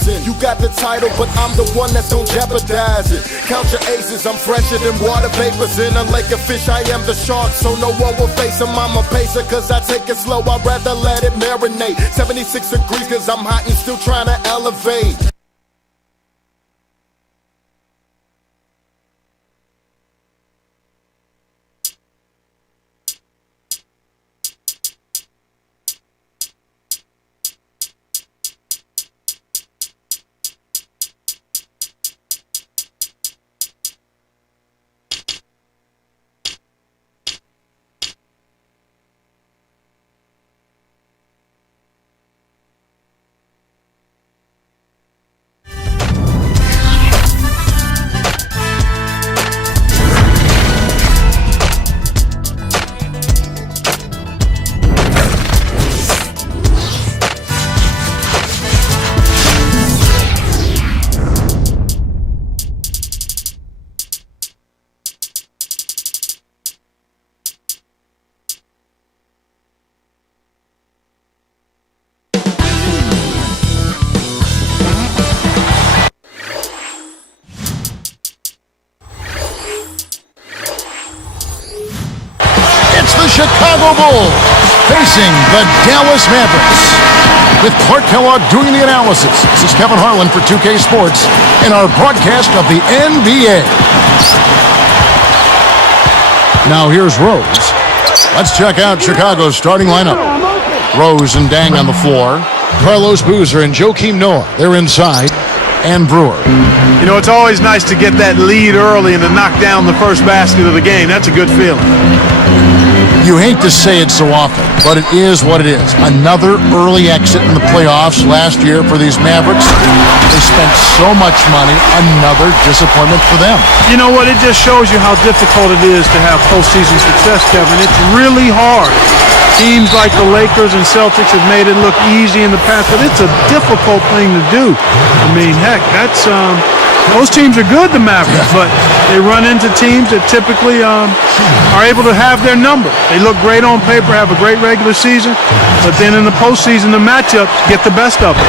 rising. You got the title, but I'm the one that's gonna jeopardize it. Count your aces, I'm fresher than water vapors in a lake of fish. I am the shark, so no one will face him. I'm a pacer, cause I take it slow. I'd rather let it marinate. 76 degrees, cause I'm hot and still trying to elevate. Chicago Bulls facing the Dallas Mavericks. With Clark Kellogg doing the analysis, this is Kevin Harlan for 2K Sports in our broadcast of the NBA. Now here's Rose. Let's check out Chicago's starting lineup. Rose and Dang on the floor. Carlos Boozer and Joakim Noah, they're inside. And Brewer. You know, it's always nice to get that lead early and to knock down the first basket of the game. That's a good feeling. You hate to say it so often, but it is what it is. Another early exit in the playoffs last year for these Mavericks. They spent so much money. Another disappointment for them. You know what? It just shows you how difficult it is to have postseason success, Kevin. It's really hard. Teams like the Lakers and Celtics have made it look easy in the past, but it's a difficult thing to do. I mean, heck, that's those teams are good, the Mavericks, but they run into teams that typically are able to have their number. They look great on paper, have a great regular season, but then in the postseason, the matchups get the best of them.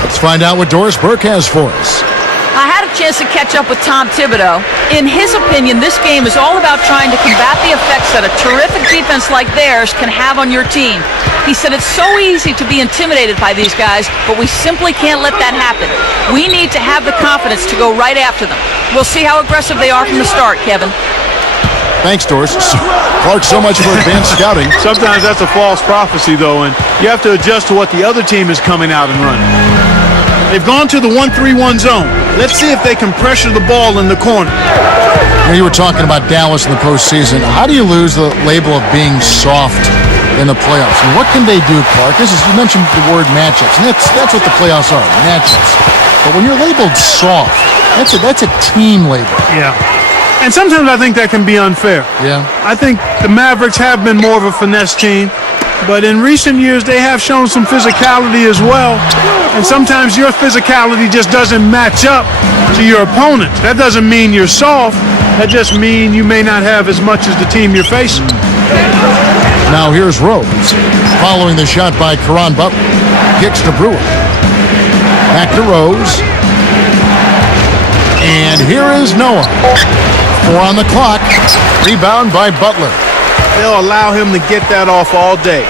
Let's find out what Doris Burke has for us. I had a chance to catch up with Tom Thibodeau. In his opinion, this game is all about trying to combat the effects that a terrific defense like theirs can have on your team. He said it's so easy to be intimidated by these guys, but we simply can't let that happen. We need to have the confidence to go right after them. We'll see how aggressive they are from the start, Kevin. Thanks, Doris. Clark, so much for advanced scouting. Sometimes that's a false prophecy, though, and you have to adjust to what the other team is coming out and running. They've gone to the 1-3-1 zone. Let's see if they can pressure the ball in the corner. You were talking about Dallas in the postseason. How do you lose the label of being soft in the playoffs? And what can they do, Clark? You mentioned the word matchups, and that's what the playoffs are, matchups. But when you're labeled soft, that's a team label. Yeah. And sometimes I think that can be unfair. Yeah. I think the Mavericks have been more of a finesse team, but in recent years they have shown some physicality as well. And sometimes your physicality just doesn't match up to your opponent. That doesn't mean you're soft. That just means you may not have as much as the team you're facing. Now here's Rose. Following the shot by Caron Butler. Kicks to Brewer. Back to Rose. And here is Noah. 4 on the clock. Rebound by Butler. They'll allow him to get that off all day.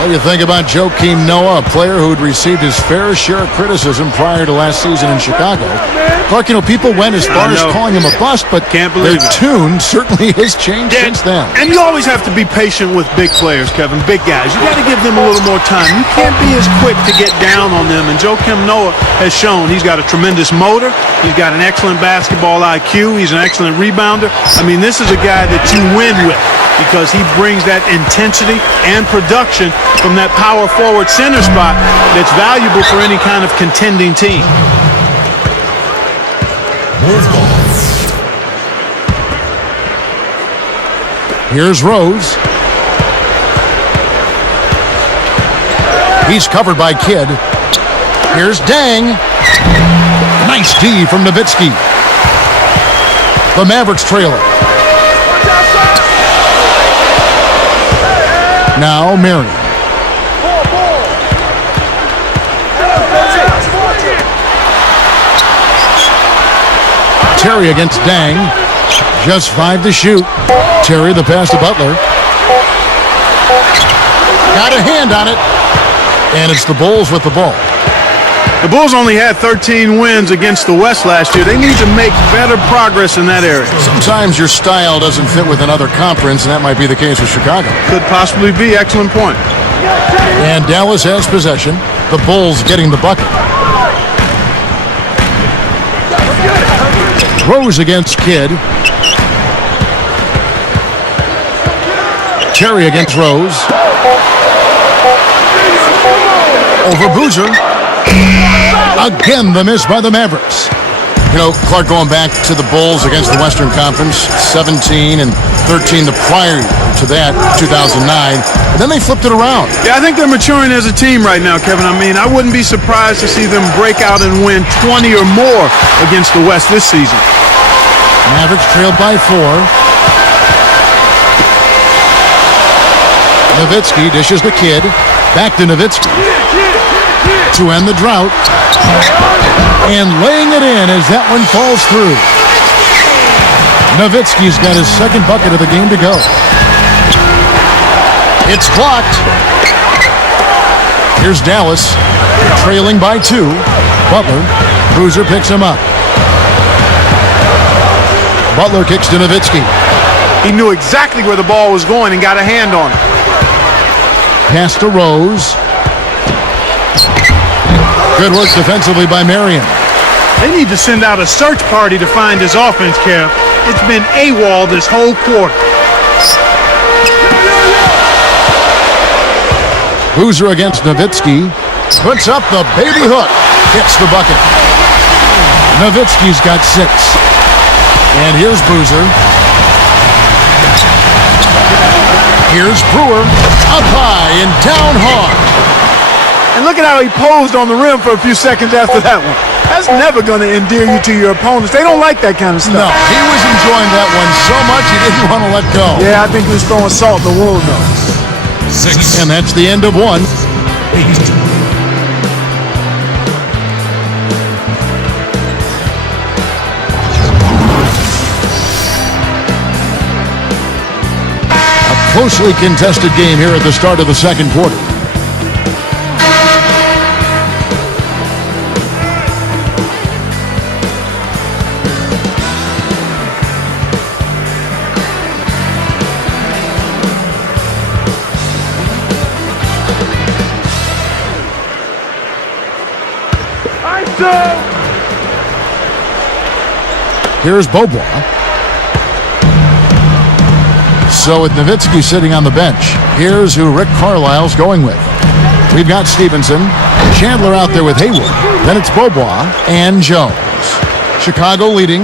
What do you think about Joakim Noah, a player who had received his fair share of criticism prior to last season in Chicago? Clark, people went as far as calling him a bust, but their tune certainly has changed since then. And you always have to be patient with big players, Kevin, big guys. You got to give them a little more time. You can't be as quick to get down on them. And Joakim Noah has shown he's got a tremendous motor. He's got an excellent basketball IQ. He's an excellent rebounder. I mean, this is a guy that you win with because he brings that intensity and production from that power forward center spot that's valuable for any kind of contending team. Here's Rose. He's covered by Kidd. Here's Dang. Nice D from Nowitzki. The Mavericks trailer. Now Marion. Terry against Dang. Just 5 to shoot. Terry the pass to Butler. Got a hand on it. And it's the Bulls with the ball. The Bulls only had 13 wins against the West last year. They need to make better progress in that area. Sometimes your style doesn't fit with another conference, and that might be the case with Chicago. Could possibly be. Excellent point. And Dallas has possession. The Bulls getting the bucket. Rose against Kidd. Terry against Rose. Over Boozer. Again, the miss by the Mavericks. You know, Clark, going back to the Bulls against the Western Conference, 17 and 13 the prior year to that, 2009. And then they flipped it around. Yeah, I think they're maturing as a team right now, Kevin. I mean, I wouldn't be surprised to see them break out and win 20 or more against the West this season. Mavericks trailed by 4. Nowitzki dishes the Kid. Back to Nowitzki to end the drought. And laying it in as that one falls through. Nowitzki's got his second bucket of the game to go. It's clocked. Here's Dallas, trailing by 2. Butler. Boozer picks him up. Butler kicks to Nowitzki. He knew exactly where the ball was going and got a hand on it. Pass to Rose. Good work defensively by Marion. They need to send out a search party to find his offense, Kev. It's been AWOL this whole quarter. Boozer against Nowitzki. Puts up the baby hook. Hits the bucket. Nowitzki's got 6. And here's Boozer. Here's Brewer. Up high and down hard. And look at how he posed on the rim for a few seconds after that one. That's never going to endear you to your opponents. They don't like that kind of stuff. No, he was enjoying that one so much he didn't want to let go. Yeah, I think he was throwing salt in the wound, though. 6. And that's the end of 1. 8. Closely contested game here at the start of the second quarter. Here's Beaubois. So with Nowitzki sitting on the bench, here's who Rick Carlisle's going with. We've got Stevenson, Chandler out there with Hayward. Then it's Beaubois and Jones. Chicago leading.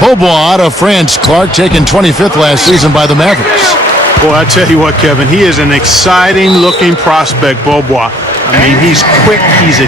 Beaubois out of France. Clark taken 25th last season by the Mavericks. Boy, I tell you what, Kevin, he is an exciting-looking prospect, Beaubois. I mean, he's quick, he's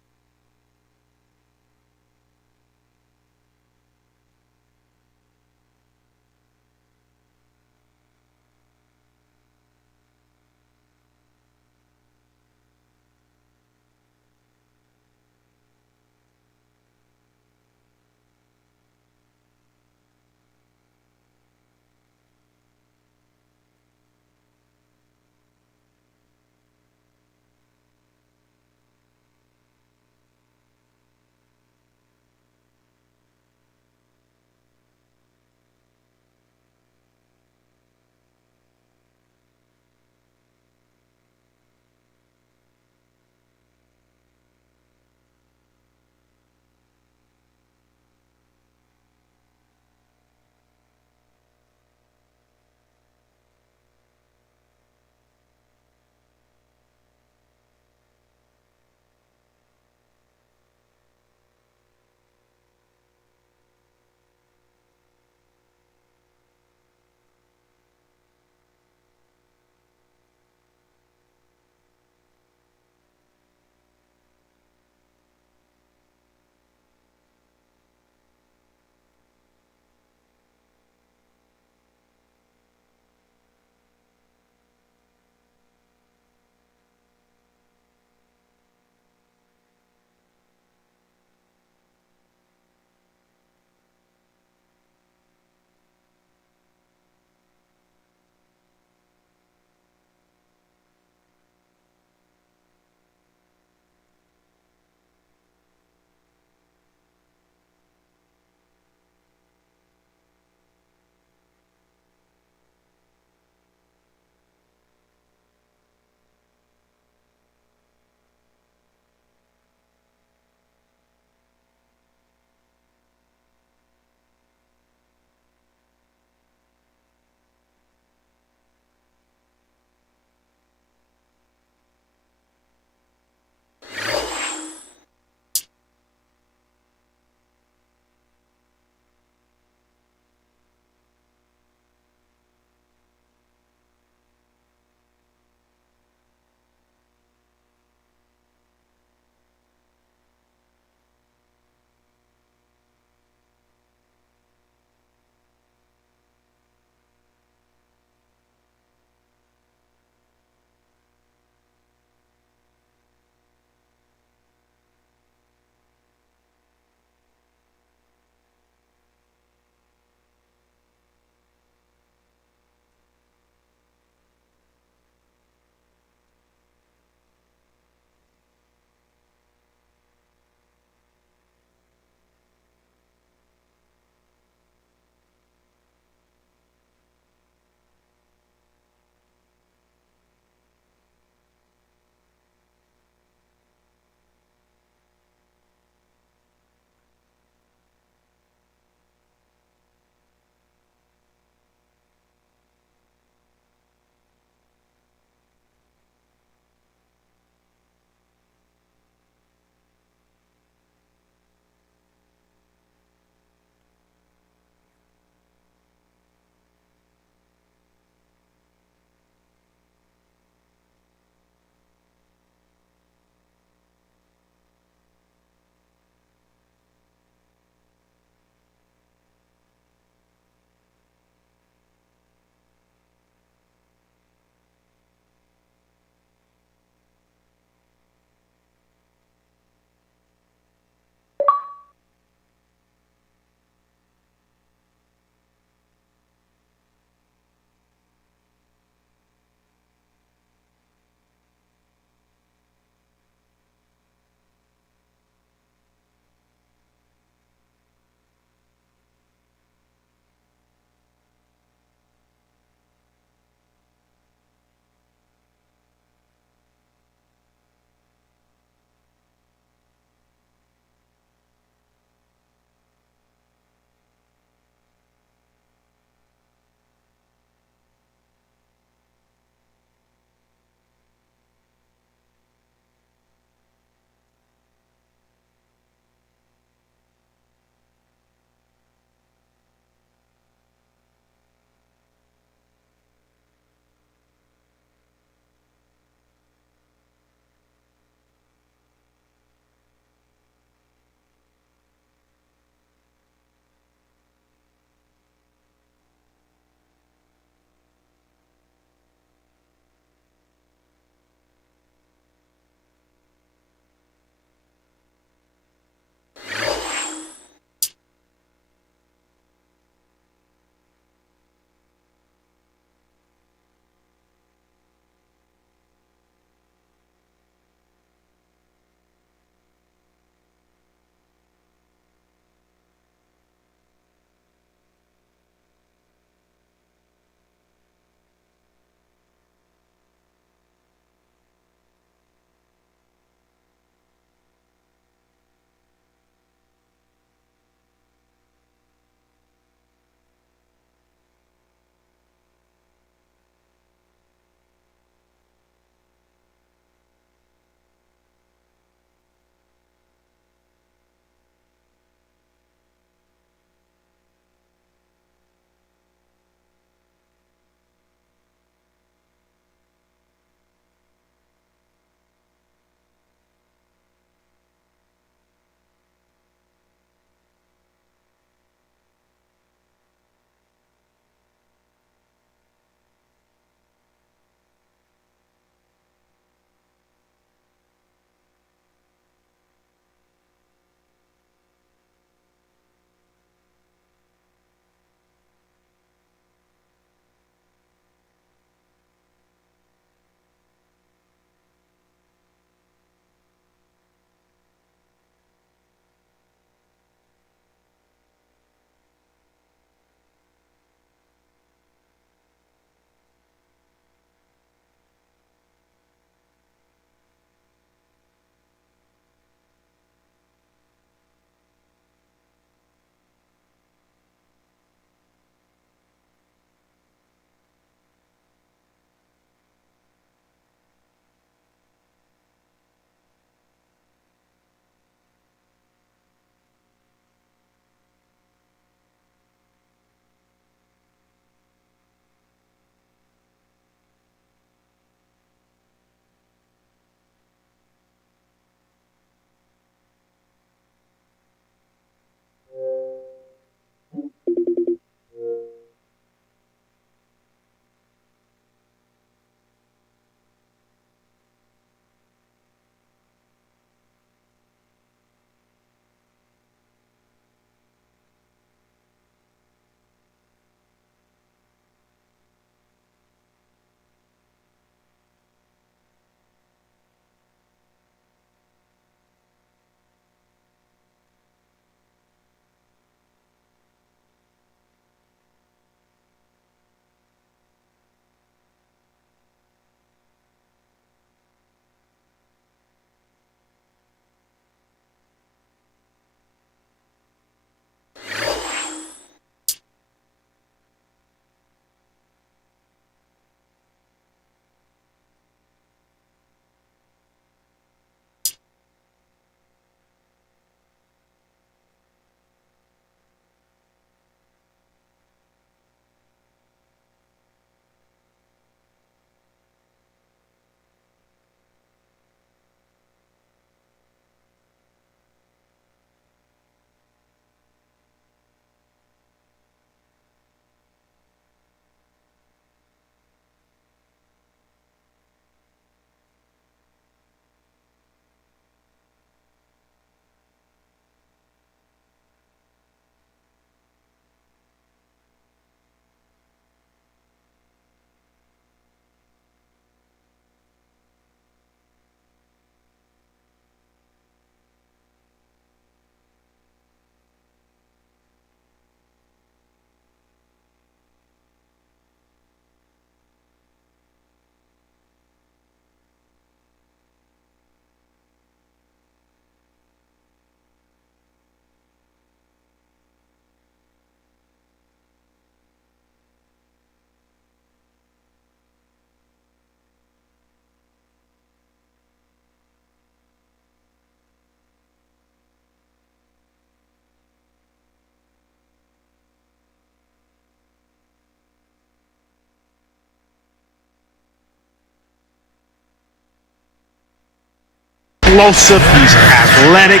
explosive. He's athletic.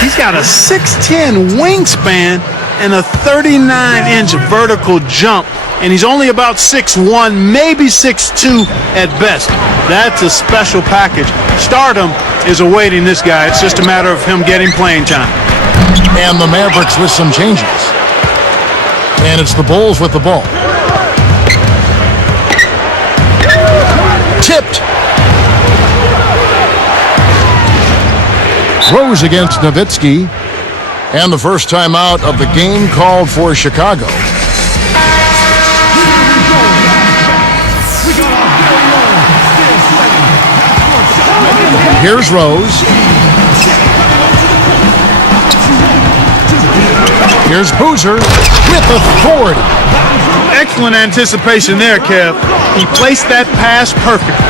He's got a 6'10" wingspan and a 39-inch vertical jump. And he's only about 6'1", maybe 6'2" at best. That's a special package. Stardom is awaiting this guy. It's just a matter of him getting playing time. And the Mavericks with some changes. And it's the Bulls with the ball. Tipped. Rose against Nowitzki. And the first timeout of the game called for Chicago. Here's Rose. Here's Boozer with authority. Excellent anticipation there, Kev. He placed that pass perfect.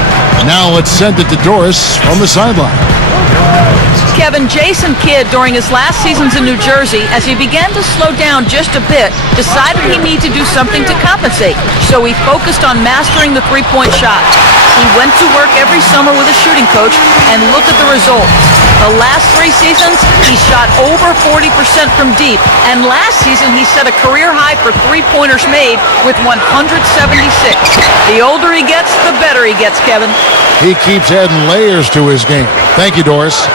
Now let's send it to Doris on the sideline. Kevin, Jason Kidd, during his last seasons in New Jersey, as he began to slow down just a bit, decided he needed to do something to compensate. So he focused on mastering the three-point shot. He went to work every summer with a shooting coach, and look at the results. The last 3 seasons, he shot over 40% from deep, and last season he set a career high for three-pointers made with 176. The older he gets, the better he gets, Kevin. He keeps adding layers to his game. Thank you, Doris.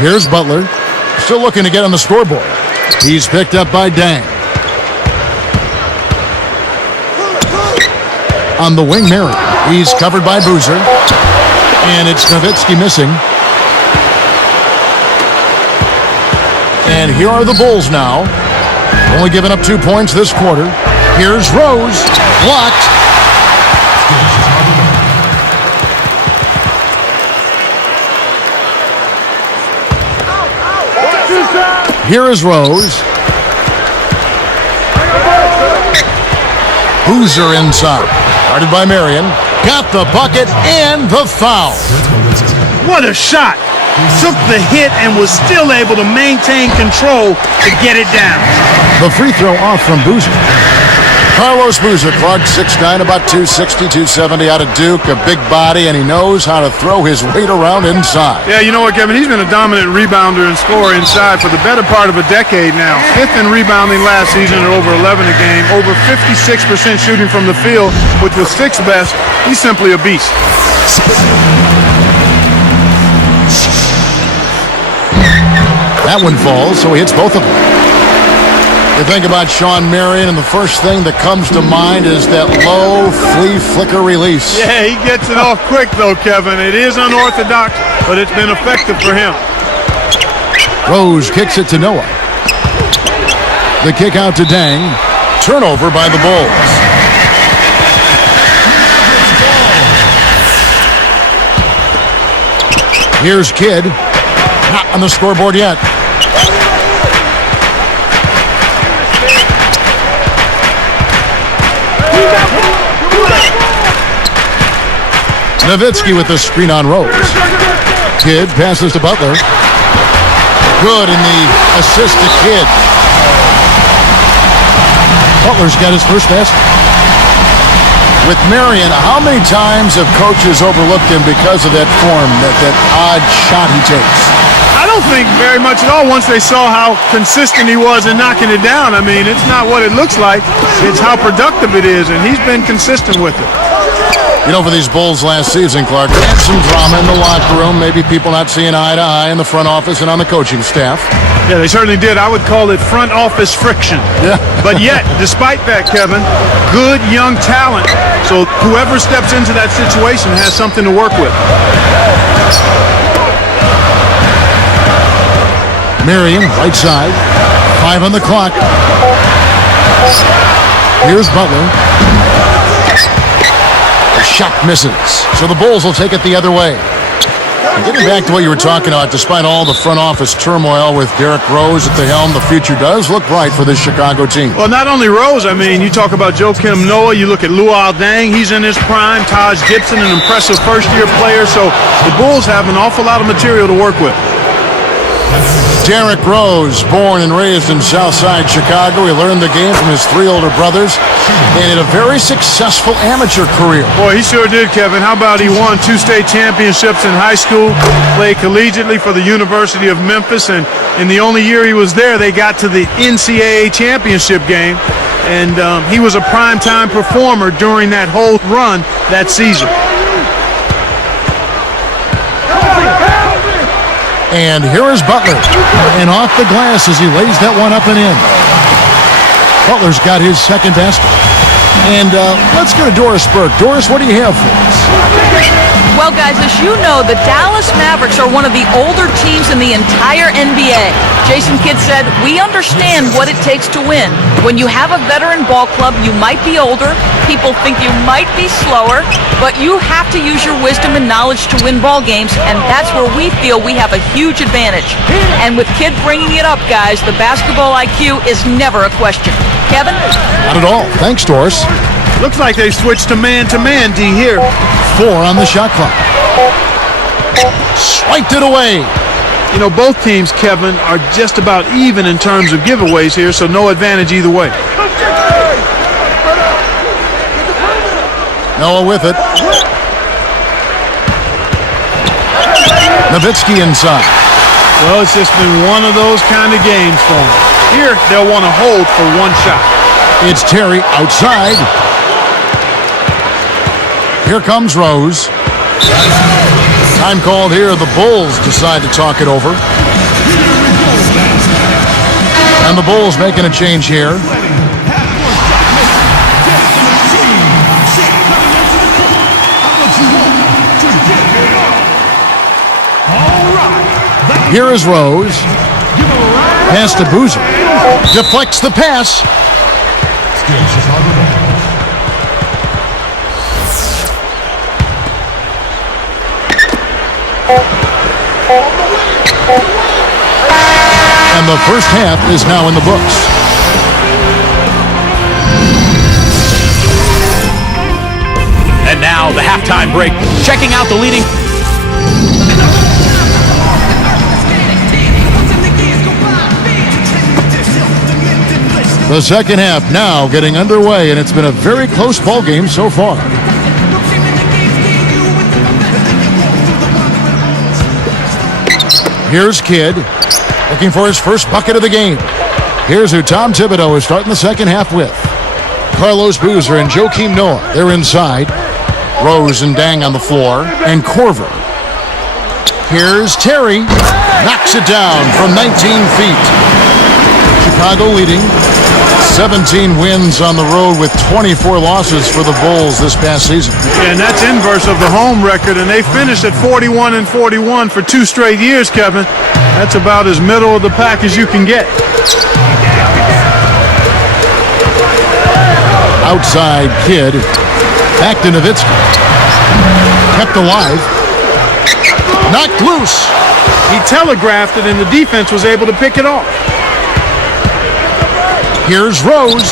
Here's Butler, still looking to get on the scoreboard. He's picked up by Dang. On the wing, Mary. He's covered by Boozer. And it's Nowitzki missing. And here are the Bulls now. Only giving up 2 points this quarter. Here's Rose. Blocked. Here is Rose. Boozer inside. Guarded by Marion. Got the bucket and the foul. What a shot. Took the hit and was still able to maintain control to get it down. The free throw off from Boozer. Carlos Boozer, Clark, 6'9", about 260, 270 out of Duke, a big body, and he knows how to throw his weight around inside. Yeah, you know what, Kevin? He's been a dominant rebounder and scorer inside for the better part of a decade now. 5th in rebounding last season at over 11 a game, over 56% shooting from the field, which was 6th best. He's simply a beast. That one falls, so he hits both of them. You think about Sean Marion, and the first thing that comes to mind is that low flea flicker release. Yeah, he gets it off quick, though, Kevin. It is unorthodox, but it's been effective for him. Rose kicks it to Noah. The kick out to Dang. Turnover by the Bulls. Here's Kidd. Not on the scoreboard yet. Nowitzki with the screen on Rose. Kidd passes to Butler. Good in the assist to Kidd. Butler's got his first basket. With Marion, how many times have coaches overlooked him because of that form, that odd shot he takes? I don't think very much at all once they saw how consistent he was in knocking it down. I mean, it's not what it looks like. It's how productive it is, and he's been consistent with it. You know, for these Bulls last season, Clark, they had some drama in the locker room, maybe people not seeing eye to eye in the front office and on the coaching staff. Yeah, they certainly did. I would call it front office friction. Yeah. But yet, despite that, Kevin, good young talent. So whoever steps into that situation has something to work with. Marion, right side. 5 on the clock. Here's Butler. The shot misses. So the Bulls will take it the other way. And getting back to what you were talking about, despite all the front office turmoil with Derrick Rose at the helm, the future does look bright for this Chicago team. Well, not only Rose, I mean, you talk about Joakim Noah, you look at Luol Deng, he's in his prime, Taj Gibson, an impressive first-year player, so the Bulls have an awful lot of material to work with. Derrick Rose, born and raised in Southside Chicago. He learned the game from his 3 older brothers and had a very successful amateur career. Boy, he sure did, Kevin. How about he won 2 state championships in high school, played collegiately for the University of Memphis, and in the only year he was there, they got to the NCAA championship game, and he was a primetime performer during that whole run that season. And here is Butler, and off the glass as he lays that one up and in. Butler's got his second basket. And let's go to Doris Burke. Doris, what do you have for us? Well, guys, as you know, the Dallas Mavericks are one of the older teams in the entire NBA. Jason Kidd said, we understand what it takes to win. When you have a veteran ball club, you might be older, people think you might be slower, but you have to use your wisdom and knowledge to win ball games, and that's where we feel we have a huge advantage. And with Kidd bringing it up, guys, the basketball IQ is never a question. Kevin? Not at all. Thanks, Doris. Looks like they switched to man, D, here. 4 on the shot clock. Swiped it away. You know, both teams, Kevin, are just about even in terms of giveaways here, so no advantage either way. Noah with it. Nowitzki inside. Well, it's just been one of those kind of games for them. Here, they'll want to hold for 1 shot. It's Terry outside. Here comes Rose. Time called here. The Bulls decide to talk it over. And the Bulls making a change here. Here is Rose. Pass to Boozer. Deflects the pass. And the first half is now in the books. And now the halftime break. Checking out the leading. The second half now getting underway, and it's been a very close ball game so far. Here's Kidd, looking for his first bucket of the game. Here's who Tom Thibodeau is starting the second half with. Carlos Boozer and Joakim Noah, they're inside. Rose and Dang on the floor, and Korver. Here's Terry, knocks it down from 19 feet. Chicago leading. 17 wins on the road with 24 losses for the Bulls this past season. And that's inverse of the home record, and they finished at 41-41 for 2 straight years, Kevin. That's about as middle of the pack as you can get. Outside Kidd. Back to Nowitzki. Kept alive. Knocked loose. He telegraphed it, and the defense was able to pick it off. Here's Rose.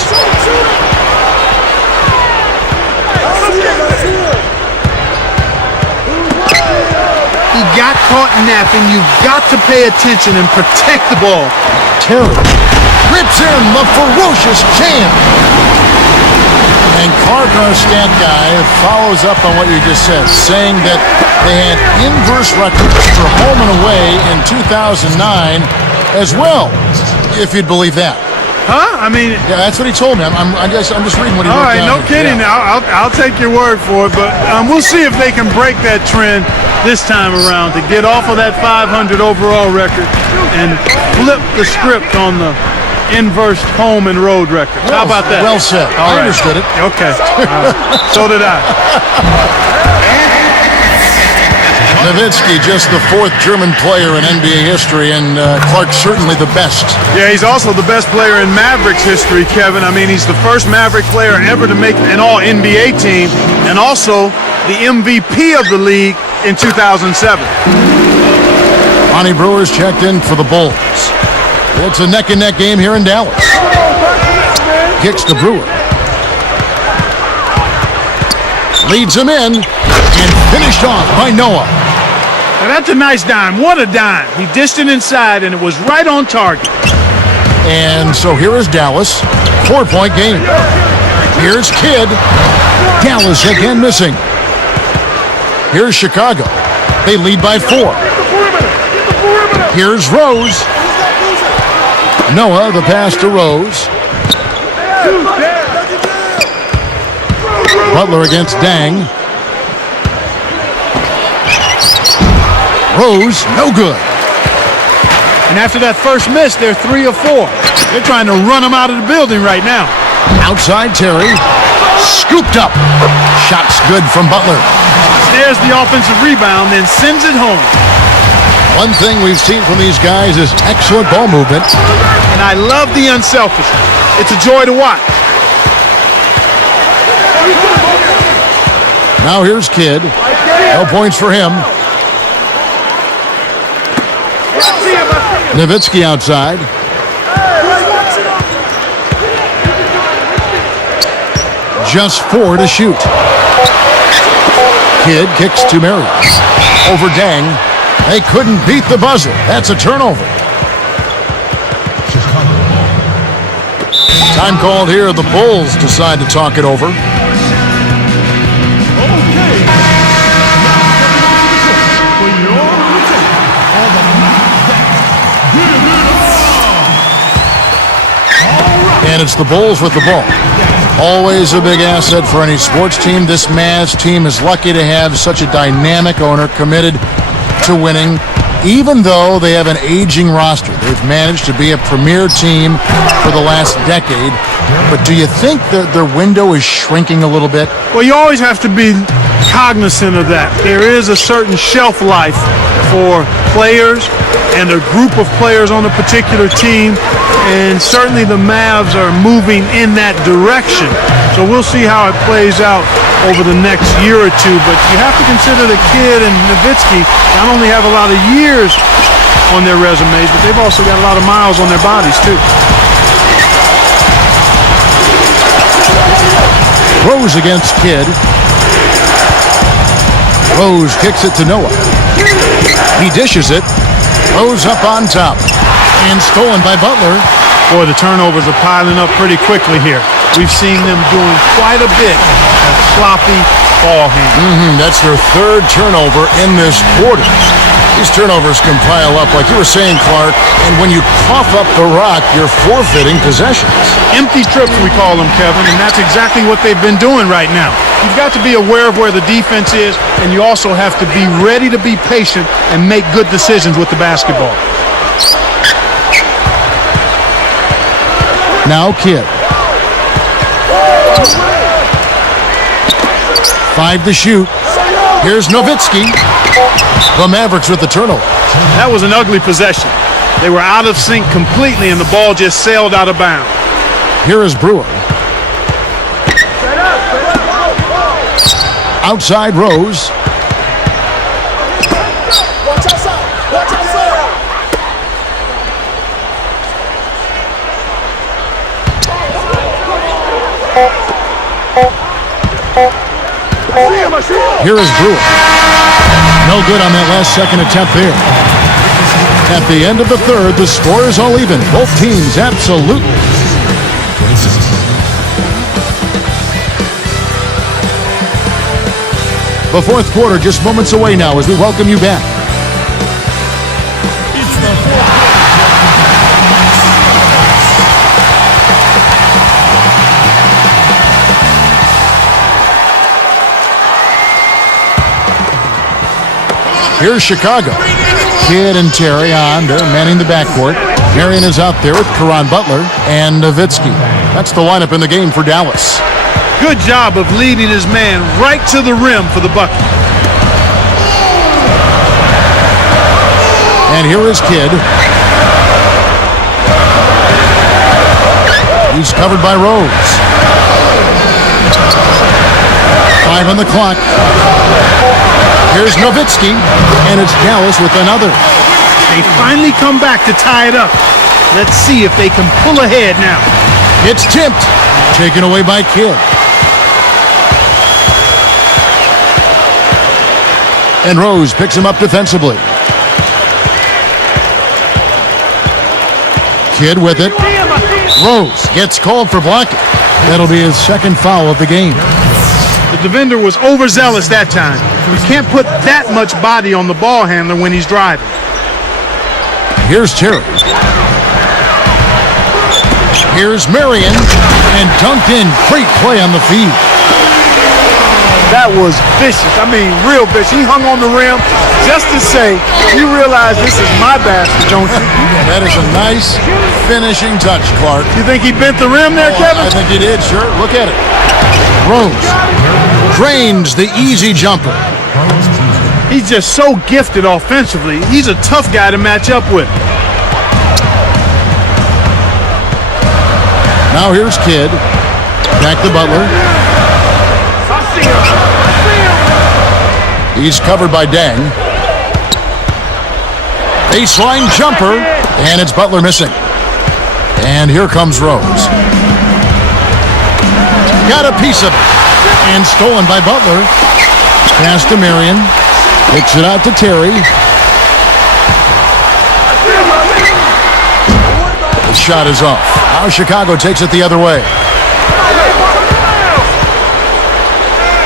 He got caught napping. You've got to pay attention and protect the ball. Terry rips in the ferocious jam. And Clark, our stat guy, follows up on what you just said, saying that they had inverse records for home and away in 2009 as well, if you'd believe that. Huh? I mean, yeah, that's what he told me. I'm just reading what he wrote all right, down no here. kidding. Yeah. I'll take your word for it, but we'll see if they can break that trend this time around to get off of that 500 overall record and flip the script on the inverse home and road records. How about that? Well said. All I right. understood it. Okay. So did I. Nowitzki, just the 4th German player in NBA history, and Clark certainly the best. Yeah, he's also the best player in Mavericks history, Kevin. I mean, he's the first Maverick player ever to make an All-NBA team, and also the MVP of the league in 2007. Bonnie Brewer's checked in for the Bulls. It's a neck-and-neck game here in Dallas. Kicks to Brewer. Leads him in, and finished off by Noah. Now that's a nice dime. What a dime. He dished it inside, and it was right on target. And so here is Dallas. 4-point game. Here's Kidd. Dallas again missing. Here's Chicago. They lead by 4. Here's Rose. Noah, the pass to Rose. Butler against Dang. Rose, no good. And after that first miss, they're 3 of 4. They're trying to run him out of the building right now. Outside Terry. Scooped up. Shot's good from Butler. Snares the offensive rebound, then sends it home. One thing we've seen from these guys is excellent ball movement. And I love the unselfishness. It's a joy to watch. Now here's Kidd. No points for him. Nowitzki outside. Just 4 to shoot. Kidd kicks to Mary. Over Dang. They couldn't beat the buzzer. That's a turnover. Time called here. The Bulls decide to talk it over. And it's the Bulls with the ball. Always a big asset for any sports team. This Mavs team is lucky to have such a dynamic owner committed to winning. Even though they have an aging roster, they've managed to be a premier team for the last decade. But do you think that their window is shrinking a little bit? Well, you always have to be cognizant of that. There is a certain shelf life for players and a group of players on a particular team, and certainly the Mavs are moving in that direction. So we'll see how it plays out over the next year or two, but you have to consider that Kidd and Nowitzki not only have a lot of years on their resumes, but they've also got a lot of miles on their bodies too. Rose against Kidd. Rose kicks it to Noah. He dishes it. Rose up on top. And stolen by Butler. Boy, the turnovers are piling up pretty quickly here. We've seen them doing quite a bit of sloppy ball handling. That's their 3rd turnover in this quarter. These turnovers can pile up, like you were saying, Clark, and when you cough up the rock, you're forfeiting possessions. Empty trips, we call them, Kevin, and that's exactly what they've been doing right now. You've got to be aware of where the defense is, and you also have to be ready to be patient and make good decisions with the basketball. Now Kidd. 5 to shoot. Here's Nowitzki. The Mavericks with the turnover. That was an ugly possession. They were out of sync completely, and the ball just sailed out of bounds. Here is Brewer. Outside Rose. Watch outside. Watch outside. Here is Brewer. No good on that last second attempt there. At the end of the 3rd, the score is all even. Both teams absolutely. The 4th quarter just moments away now as we welcome you back. Here's Chicago. Kidd and Terry on. They're manning the backcourt. Marion is out there with Caron Butler and Nowitzki. That's the lineup in the game for Dallas. Good job of leading his man right to the rim for the bucket. And here is Kidd. He's covered by Rose. 5 on the clock. Here's Nowitzki, and it's Dallas with another. They finally come back to tie it up. Let's see if they can pull ahead now. It's tipped. Taken away by Kidd. And Rose picks him up defensively. Kidd with it. Rose gets called for blocking. That'll be his second foul of the game. The defender was overzealous that time. You can't put that much body on the ball handler when he's driving. Here's Terry. Here's Marion. And dunked in. Great play on the feed. That was vicious. I mean, real vicious. He hung on the rim just to say, you realize this is my basket, don't you? That is a nice finishing touch, Clark. You think he bent the rim there, Kevin? I think he did, sure. Look at it. Rose drains the easy jumper. He's just so gifted offensively. He's a tough guy to match up with. Now here's Kidd. Back to Butler. He's covered by Dang. Baseline jumper, and it's Butler missing. And here comes Rose. Got a piece of it, and stolen by Butler. Pass to Marion. Kicks it out to Terry. The shot is off. Now Chicago takes it the other way.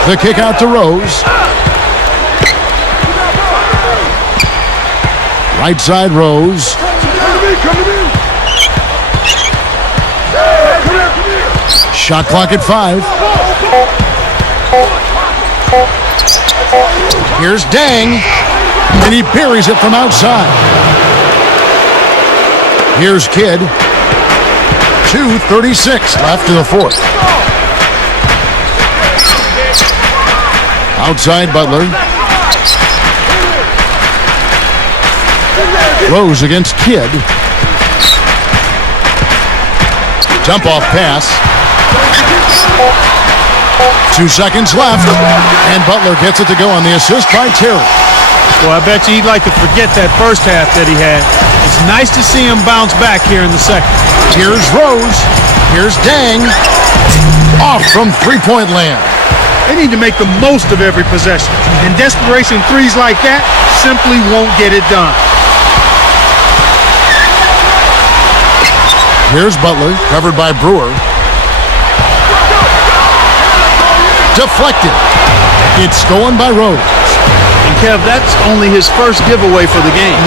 The kick out to Rose. Right side Rose. Shot clock at 5. Here's Dang. And he buries it from outside. Here's Kidd. 2:36 left in the fourth. Outside Butler. Rose against Kidd. Dump off pass. 2 seconds left. And Butler gets it to go on the assist by Terry. Well, I bet you he'd like to forget that first half that he had. It's nice to see him bounce back here in the second. Here's Rose. Here's Dang. Off from three-point land. They need to make the most of every possession. And desperation threes like that simply won't get it done. Here's Butler, covered by Brewer. Deflected. It's stolen by Rose. And Kev, that's only his first giveaway for the game.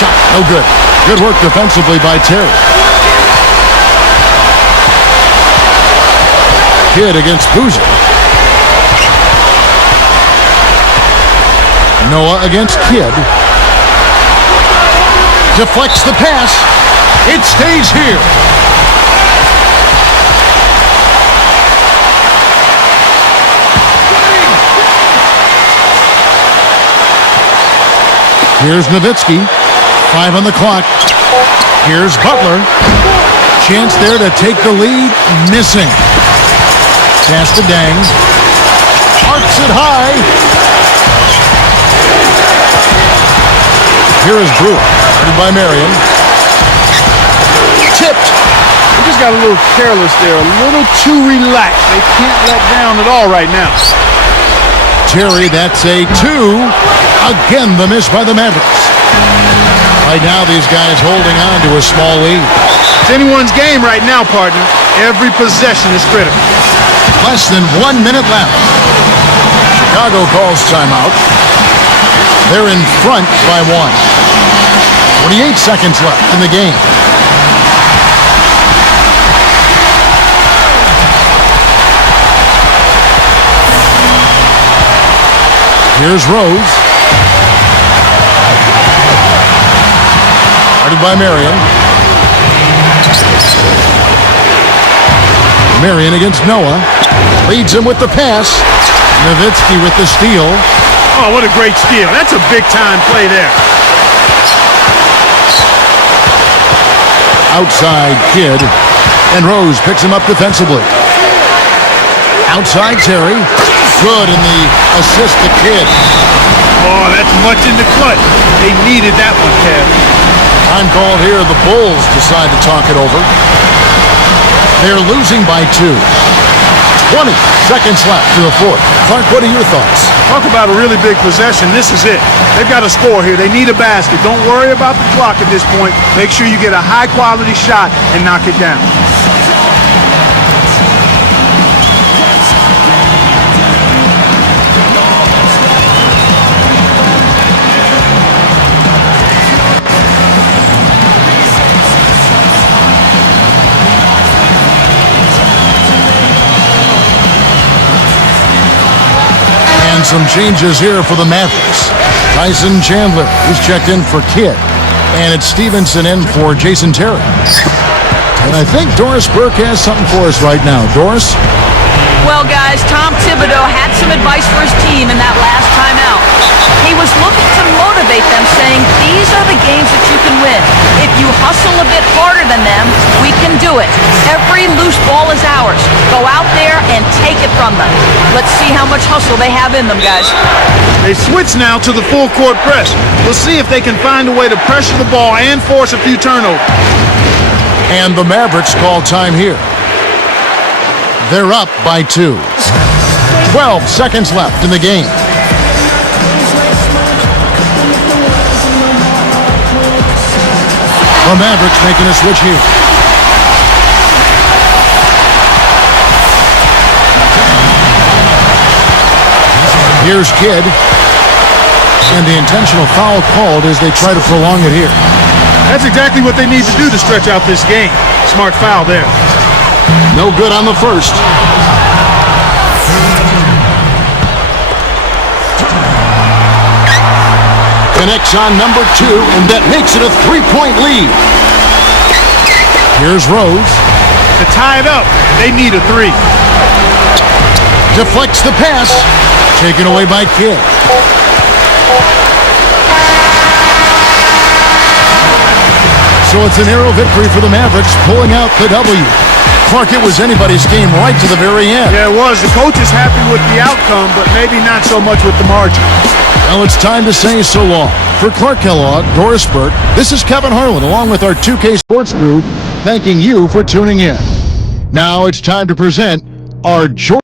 Shot, no good. Good work defensively by Terry. Kidd against Boozer. Noah against Kidd. Deflects the pass. It stays here. Here's Nowitzki. 5 on the clock. Here's Butler. Chance there to take the lead. Missing. Pass to Dang. Arcs it high. Here is Brewer. Headed by Marion. Tipped. They just got a little careless there. A little too relaxed. They can't let down at all right now. Terry, that's a 2. Again, the miss by the Mavericks. Right now, these guys holding on to a small lead. It's anyone's game right now, partner. Every possession is critical. Less than 1 minute left. Chicago calls timeout. They're in front by 1. 28 seconds left in the game. Here's Rose. Guarded by Marion. Marion against Noah. Leads him with the pass. Nowitzki with the steal. Oh, what a great steal. That's a big-time play there. Outside Kidd. And Rose picks him up defensively. Outside Terry. Good in the assist to Kidd. Oh, that's much in the clutch. They needed that one, Kev. Time called here. The Bulls decide to talk it over. They're losing by 2. 20 seconds left to the fourth. Clark, what are your thoughts? Talk about a really big possession. This is it. They've got to score here. They need a basket. Don't worry about the clock at this point. Make sure you get a high-quality shot and knock it down. And some changes here for the Mavericks. Tyson Chandler, who's checked in for Kidd. And it's Stevenson in for Jason Terry. And I think Doris Burke has something for us right now. Doris? Well, guys, Tom Thibodeau had some advice for his team in that last timeout. He was looking to motivate them, saying, these are the games that you can win. If you hustle a bit harder than them, we can do it. Every loose ball is ours. Go out there and take it from them. Let's see how much hustle they have in them, guys. They switch now to the full court press. We'll see if they can find a way to pressure the ball and force a few turnovers. And the Mavericks call time here. They're up by 2. 12 seconds left in the game. The Mavericks making a switch here. Here's Kidd. And the intentional foul called as they try to prolong it here. That's exactly what they need to do to stretch out this game. Smart foul there. No good on the first. Connects on number 2, and that makes it a 3-point lead. Here's Rose. To tie it up, they need a 3. Deflects the pass. Taken away by Kidd. So it's a narrow victory for the Mavericks, pulling out the W. Clark, it was anybody's game right to the very end. Yeah, it was. The coach is happy with the outcome, but maybe not so much with the margin. Now it's time to say so long. For Clark Kellogg, Doris Burke, this is Kevin Harlan, along with our 2K Sports crew, thanking you for tuning in. Now it's time to present our Joedirt